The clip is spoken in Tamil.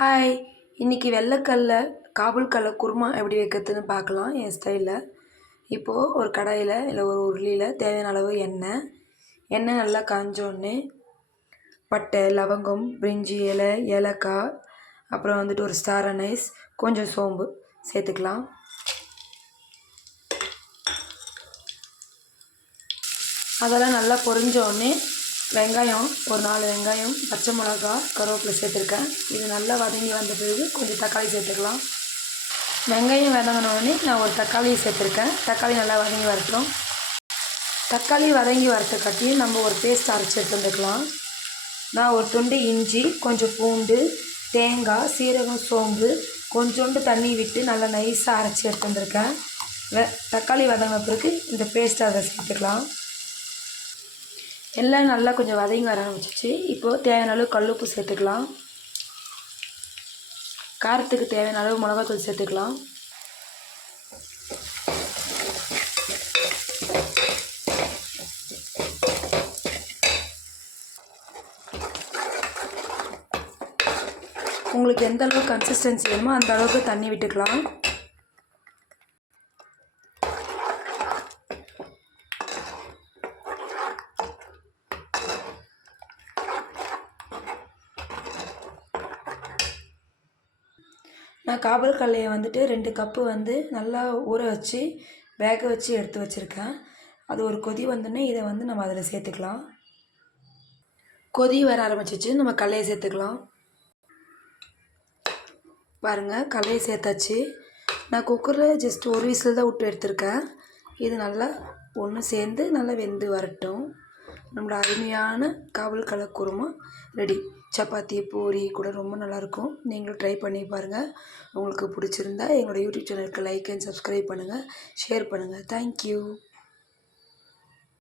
ஹாய்! இன்றைக்கி வெள்ளைக்கல்ல காபூல் கடல குருமா எப்படி வைக்கிறதுன்னு பார்க்கலாம் என் ஸ்டைலில். இப்போது ஒரு கடாயில் இல்லை ஒரு உருளியில் தேவையான அளவு எண்ணெய் நல்லா காஞ்சோடனே பட்டை, லவங்கம், பிரிஞ்சி இலை, ஏலக்காய், அப்புறம் வந்துட்டு ஒரு ஸ்டார் அனைஸ், கொஞ்சம் சோம்பு சேர்த்துக்கலாம். அதெல்லாம் நல்லா பொரிஞ்சோடனே வெங்காயம் ஒரு 4 வெங்காயம், பச்சை மிளகா, கருவேப்பிலை சேர்த்துருக்கேன். இது நல்லா வதங்கி வந்த பிறகு கொஞ்சம் தக்காளி சேர்த்துக்கலாம். வெங்காயம் வதங்கினோடனே நான் ஒரு தக்காளியை சேர்த்துருக்கேன். தக்காளி நல்லா வதங்கி வரட்டும். தக்காளி வதங்கி வரத்துக்காட்டியும் நம்ம ஒரு பேஸ்ட் அரைச்சி எடுத்து வந்துக்கலாம். நான் ஒரு துண்டு இஞ்சி, கொஞ்சம் பூண்டு, தேங்காய், சீரகம், சோம்பு, கொஞ்சோண்டு தண்ணி விட்டு நல்லா நைஸாக அரைச்சி எடுத்து வந்திருக்கேன். தக்காளி வதங்கின பிறகு இந்த பேஸ்ட்டை அதை சேர்த்துக்கலாம். எல்லாம் நல்லா கொஞ்சம் வதங்கி வர ஆரம்பிச்சிச்சு. இப்போது தேவையான அளவு கல்லுப்பு சேர்த்துக்கலாம். காரத்துக்கு தேவையான அளவு மிளகாத்தூள் சேர்த்துக்கலாம். உங்களுக்கு எந்த அளவுக்கு கன்சிஸ்டன்சி வேணுமோ அந்த அளவுக்கு தண்ணி விட்டுக்கலாம். நான் காபூல் கடலையை வந்துட்டு 2 கப்பு நல்லா ஊற வச்சு வேக வச்சு எடுத்து வச்சுருக்கேன். அது ஒரு கொதி வந்தோடனே இதை நம்ம அதில் சேர்த்துக்கலாம். கொதி வர ஆரம்பிச்சிச்சு. நம்ம கடலையை சேர்த்துக்கலாம். பாருங்கள், கடலையை சேர்த்தாச்சு. நான் குக்கரில் ஜஸ்ட் ஒரு விசில் தான் விட்டு எடுத்திருக்கேன். இது நல்லா ஒன்று சேர்ந்து நல்லா வெந்து வரட்டும். நம்மளோட அருமையான காபூல் கடல குருமா ரெடி. சப்பாத்தி, பூரி கூட ரொம்ப நல்லாயிருக்கும். நீங்களும் ட்ரை பண்ணி பாருங்கள். உங்களுக்கு பிடிச்சிருந்தா எங்களோட யூடியூப் சேனலுக்கு லைக் அண்ட் சப்ஸ்கிரைப் பண்ணுங்கள், ஷேர் பண்ணுங்கள். தேங்க்யூ.